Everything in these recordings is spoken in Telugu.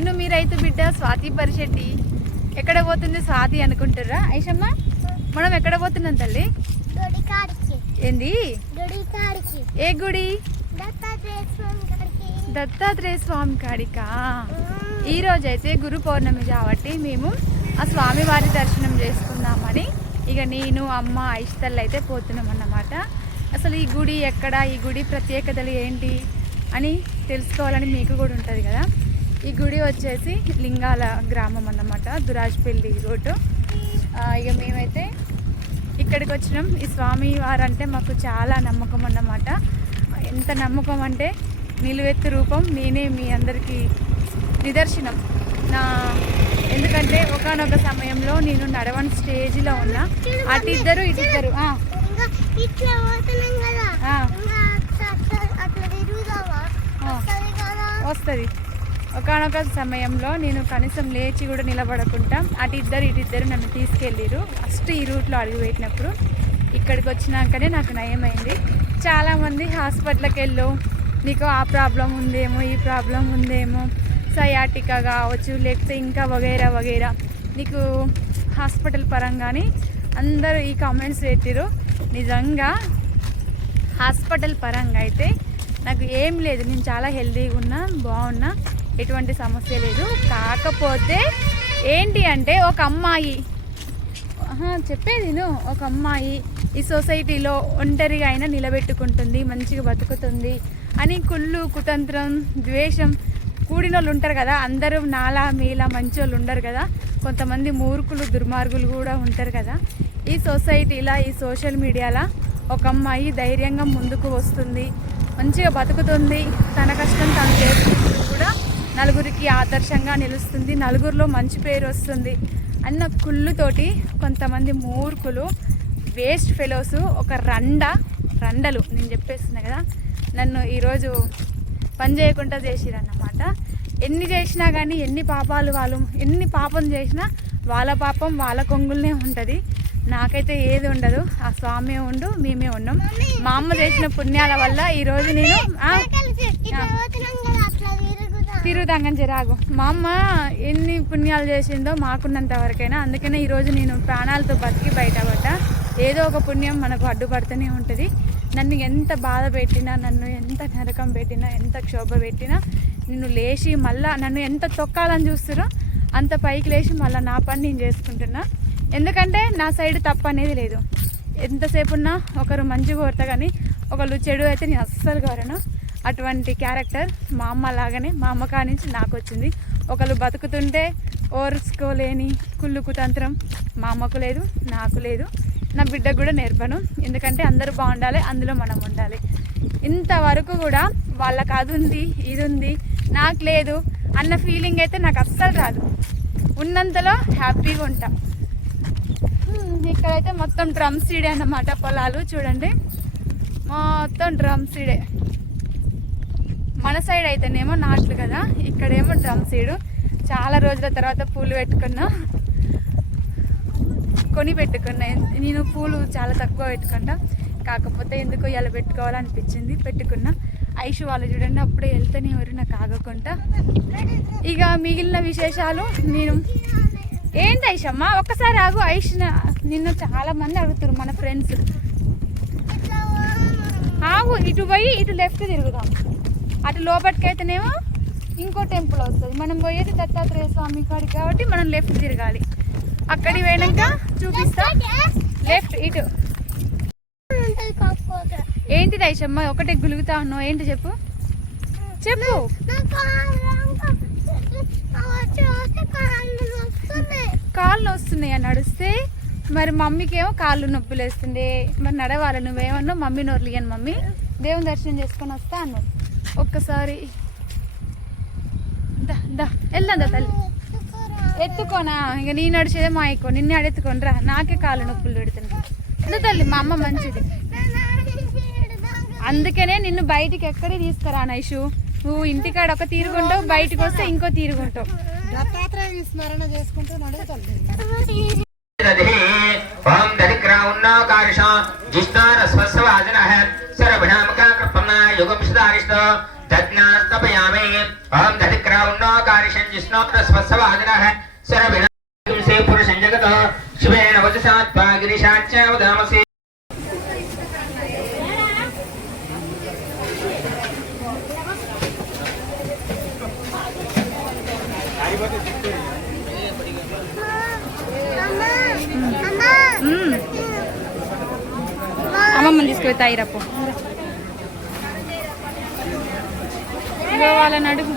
నేను మీ రైతు బిడ్డ స్వాతి పరిశెట్టి. ఎక్కడ పోతుంది స్వాతి అనుకుంటారా? ఐషమ్మ మనం ఎక్కడ పోతున్నాం తల్లి? ఏంది? ఏ గుడి? దత్తాత్రేయ స్వామి కాడికా. ఈ రోజైతే గురు పౌర్ణమి కాబట్టి మేము ఆ స్వామి వారి దర్శనం చేసుకుందామని ఇక నేను అమ్మ ఐషతల్లి అయితే పోతున్నాం అన్నమాట. అసలు ఈ గుడి ఎక్కడ, ఈ గుడి ప్రత్యేకతలు ఏంటి అని తెలుసుకోవాలని మీకు కూడా ఉంటుంది కదా. ఈ గుడి వచ్చేసి లింగాల గ్రామం అన్నమాట, దురాజ్పల్లి రోడ్డు. ఇక మేమైతే ఇక్కడికి వచ్చినాం. ఈ స్వామి వారంటే మాకు చాలా నమ్మకం అన్నమాట. ఎంత నమ్మకం అంటే నిలువెత్తు రూపం, నేనే మీ అందరికీ నిదర్శనం. ఎందుకంటే ఒకనొక సమయంలో నేను నడవని స్టేజ్లో ఉన్నా. అటిద్దరు ఇటిద్దరు వస్తుంది. ఒకనొక సమయంలో నేను కనీసం లేచి కూడా నిలబడకుండా ఇటిద్దరు నన్ను తీసుకెళ్ళిరు. ఫస్ట్ ఈ రూట్లో అడుగుపెట్టినప్పుడు. ఇక్కడికి వచ్చినాకనే నాకు నయమైంది. చాలామంది హాస్పిటల్కి వెళ్ళు, నీకు ఆ ప్రాబ్లం ఉందేమో, ఈ ప్రాబ్లం ఉందేమో, సయాటికా కావచ్చు, లేకపోతే ఇంకా వగైరా వగైరా, నీకు హాస్పిటల్ పరంగానే అందరూ ఈ కామెంట్స్ పెట్టిరు. నిజంగా హాస్పిటల్ పరంగా అయితే నాకు ఏం లేదు. నేను చాలా హెల్తీగా ఉన్నా, బాగున్నా, ఎటువంటి సమస్య లేదు. కాకపోతే ఏంటి అంటే ఒక అమ్మాయి చెప్పేది ఒక అమ్మాయి ఈ సొసైటీలో ఒంటరిగా అయినా నిలబెట్టుకుంటుంది, మంచిగా బతుకుతుంది అని కుళ్ళు, కుతంత్రం, ద్వేషం కూడిన వాళ్ళు ఉంటారు కదా. అందరూ నాలా మీలా మంచి వాళ్ళు ఉండరు కదా. కొంతమంది మూర్ఖులు, దుర్మార్గులు కూడా ఉంటారు కదా. ఈ సొసైటీలో, ఈ సోషల్ మీడియాలో ఒక అమ్మాయి ధైర్యంగా ముందుకు వస్తుంది, మంచిగా బతుకుతుంది, తన కష్టం తను చేసుకుంటూ కూడా నలుగురికి ఆదర్శంగా నిలుస్తుంది, నలుగురిలో మంచి పేరు వస్తుంది అన్న కుళ్ళుతోటి కొంతమంది మూర్ఖులు, వేస్ట్ ఫెలోస్, ఒక రండలు నేను చెప్పేస్తున్నా కదా, నన్ను ఈరోజు పని చేయకుండా చేసిరన్నమాట. ఎన్ని చేసినా కానీ, ఎన్ని పాపం చేసినా వాళ్ళ పాపం వాళ్ళ కొంగులనే ఉంటుంది. నాకైతే ఏది ఉండదు. ఆ స్వామి ఉండు, మేమే ఉన్నాం. మా అమ్మ చేసిన పుణ్యాల వల్ల ఈరోజు నేను తిరుగుతాంగని చిరాగు. మా అమ్మ ఎన్ని పుణ్యాలు చేసిందో మాకున్నంత వరకైనా. అందుకనే ఈరోజు నేను ప్రాణాలతో బతికి బయటపడ్డా. ఏదో ఒక పుణ్యం మనకు అడ్డుపడుతూనే ఉంటుంది. నన్ను ఎంత బాధ పెట్టినా, నన్ను ఎంత నరకం పెట్టినా, ఎంత క్షోభ పెట్టినా, నిన్ను లేచి మళ్ళీ నన్ను ఎంత తొక్కాలని చూస్తారో అంత పైకి లేచి మళ్ళీ నా పని నేను చేసుకుంటున్నా. ఎందుకంటే నా సైడ్ తప్పు అనేది లేదు. ఎంతసేపు ఉన్నా ఒకరు మంచి కోరుతా కానీ ఒకళ్ళు చెడు అయితే నేను అస్సలు కోరను. అటువంటి క్యారెక్టర్ మా అమ్మ లాగానే మా అమ్మ కాడి నుంచి నాకు వచ్చింది. ఒకళ్ళు బతుకుతుంటే ఓర్చుకోలేని కుళ్ళు కుతంత్రం మా అమ్మకు లేదు, నాకు లేదు, నా బిడ్డకు కూడా నేర్పను. ఎందుకంటే అందరూ బాగుండాలి, అందులో మనం ఉండాలి. ఇంతవరకు కూడా వాళ్ళకి అది ఉంది, ఇది ఉంది, నాకు లేదు అన్న ఫీలింగ్ అయితే నాకు అస్సలు రాదు. ఉన్నంతలో హ్యాపీగా ఉంటా. ఇక్కడైతే మొత్తం డ్రమ్ సీడే అన్నమాట. పొలాలు చూడండి, మొత్తం డ్రమ్ సీడే. మన సైడ్ అయితేనేమో నాట్లు కదా, ఇక్కడేమో డ్రమ్ సీడు. చాలా రోజుల తర్వాత పూలు కొని పెట్టుకున్నా. నేను పూలు చాలా తక్కువ పెట్టుకుంటా, కాకపోతే ఎందుకో ఇలా పెట్టుకోవాలనిపించింది, పెట్టుకున్నా. ఐషు వాళ్ళు చూడండి అప్పుడే వెళ్తేనే ఎవరు నాకు ఆగకుండా. ఇక మిగిలిన విశేషాలు నేను ఏంటి ఐషమ్మ ఒక్కసారి ఆగు. ఐష్ నిన్ను చాలా మంది అడుగుతారు మన ఫ్రెండ్స్. ఆగు, ఇటు పోయి ఇటు లెఫ్ట్ తిరుగుదాం. అటు లోపలికైతేనేమో ఇంకో టెంపుల్ వస్తుంది. మనం పోయేది దత్తాత్రేయ స్వామి కాడికి కాబట్టి మనం లెఫ్ట్ తిరగాలి. అక్కడికి పోయినాక చూపిస్తా. లెఫ్ట్ ఇటు. ఏంటిది ఐషమ్మ ఒకటే గులుగుతా ఉన్నావు, ఏంటి చెప్పు. కాళ్ళు వస్తున్నాయి అని నడిస్తే. మరి మమ్మీకి ఏమో కాళ్ళు నొప్పులు వేస్తుండే. మరి నడవాలి, నువ్వేమన్నావు మమ్మీ నోర్లియను మమ్మీ దేవుని దర్శనం చేసుకొని వస్తా అన్నావు. ఒక్కసారి వెళ్దా తల్లి. ఎత్తుకోనా? ఇక నీ నడిచేదే మా ఎక్కువ, నిన్నే అడెత్తుకొని రా. నాకే కాళ్ళు నొప్పులు పెడుతుంది తల్లి. మా అమ్మ మంచిది, అందుకనే నిన్ను బయటికి ఎక్కడే తీసుకురా నైషు. నువ్వు ఇంటికాడ ఒక తీరుగుంటావు, బయటకు వస్తే ఇంకో తీరుగుంటావు. స్మరణ చేసుకుంటూ तज्ञास्तपयामि ओम दधिक्राउण्डो कारिषं जिष्णोत्रस्वस्वादिनः सरविणसे पुरुषं जगतो शिवेन वचसा त्वा गिरिशाच्च वदामसि అమ్మమ్మని తీసుకుపోయి తాయిరప్పు వాళ్ళని అడుగు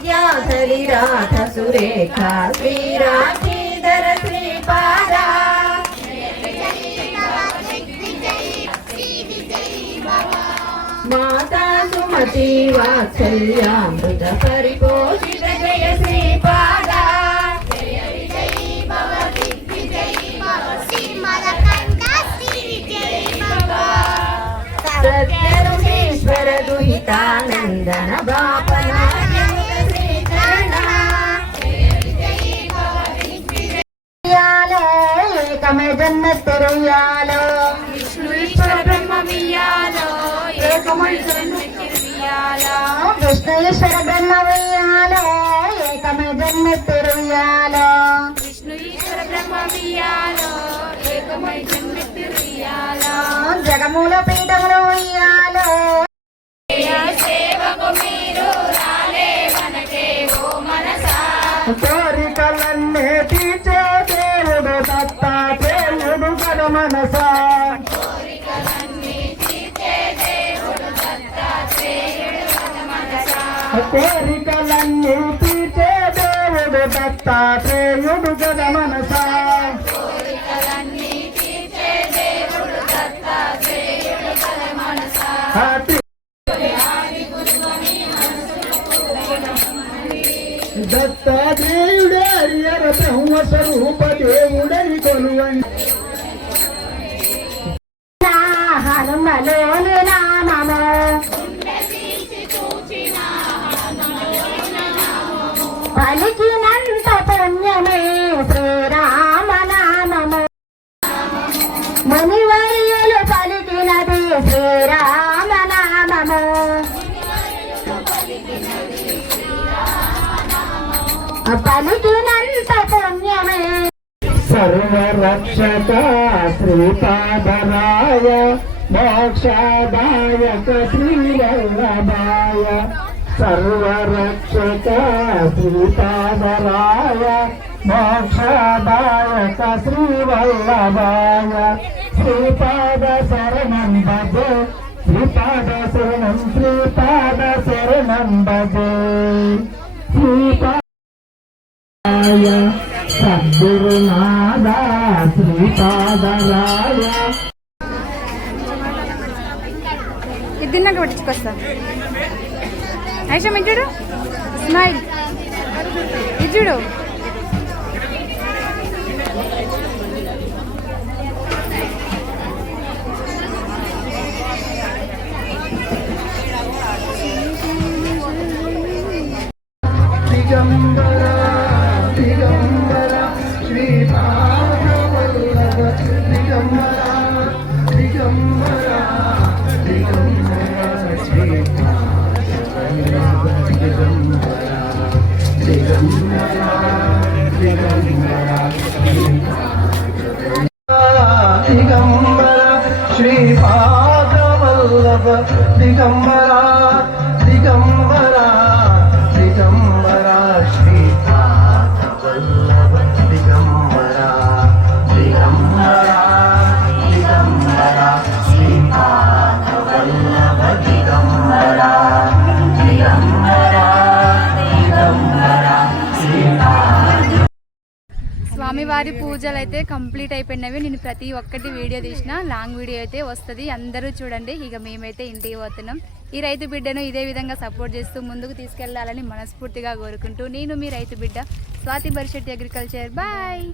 శ్రీవిద్యాధరిరాధ సురేఖ శ్రీరాధీధర శ్రీపాద మాతా సుమతి వాత్సల్యామృత పరిపోషిత జయ శ్రీపాద సత్యరుగేశ్వర దుహితానందన బాపనా ఏకమే జన్నత్ రుయాలో విష్ణు ఈశ్వర బ్రహ్మ వియ్యాలో ఏకమై జన్మకి వియ్యాలో విష్ణు ఈశ్వర బ్రహ్మ వియ్యాలో ఏకమే జన్నత్ రుయాలో విష్ణు ఈశ్వర బ్రహ్మ వియ్యాలో ఏకమై జన్మకి వియ్యాలో జగమూల పీఠములు ఉయ్యాలో సేవకు మీరు రాలే మనకే ఓ మనసా కోరికలన్నీ తీర్చే దేవుడు దత్తాత్రేయుడు గద మనసా కోరికలన్నీ తీర్చే దేవుడు దత్తాత్రేయుడు గద మనసా దత్తాత్రేయుడే హరియర బ్రహ్మ స్వరూప దేవుడని కొలువండి హనుమలోని నామము పలికినంత పుణ్యమే శ్రీరామ నామము మునివర్యులు పలికినది శ్రీరామ నామము పలికినంత పుణ్యమే సర్వరక్షక శ్రీపాదరాయ మోక్షదాయక శ్రీవల్లభాయ సర్వరక్షక శ్రీపాదరాయ మోక్షదాయక శ్రీవల్లభాయ శ్రీపాద శరణం భజే శ్రీపాద శరణం శ్రీపాద శరణం భజే శ్రీపాద సద్గురునాథ శ్రీపాదరాయ ఇది తిన్నాక పట్టించుకొస్తా ఐషా ఇచ్చుడు స్మైల్ ఇచ్చుడు శ్రీపాదవల్లభ దిగంబరా దిగంబరా దిగంబరా శ్రీపాదవల్లభ దిగంబరా దిగంబరా దిగంబరా శ్రీపాదవల్లభ దిగంబరా దిగంబరా దిగంబరా స్వామివారి పూజలు అయితే కంప్లీట్ అయిపోయినవి. నేను ప్రతి ఒక్కటి వీడియో తీసిన లాంగ్ వీడియో అయితే వస్తుంది, అందరూ చూడండి. ఇక మేమైతే ఇంటికి పోతున్నాం. ఈ రైతు బిడ్డను ఇదే విధంగా సపోర్ట్ చేస్తూ ముందుకు తీసుకెళ్లాలని మనస్ఫూర్తిగా కోరుకుంటూ నేను మీ రైతు బిడ్డ స్వాతి బరిశెట్టి అగ్రికల్చర్. బాయ్.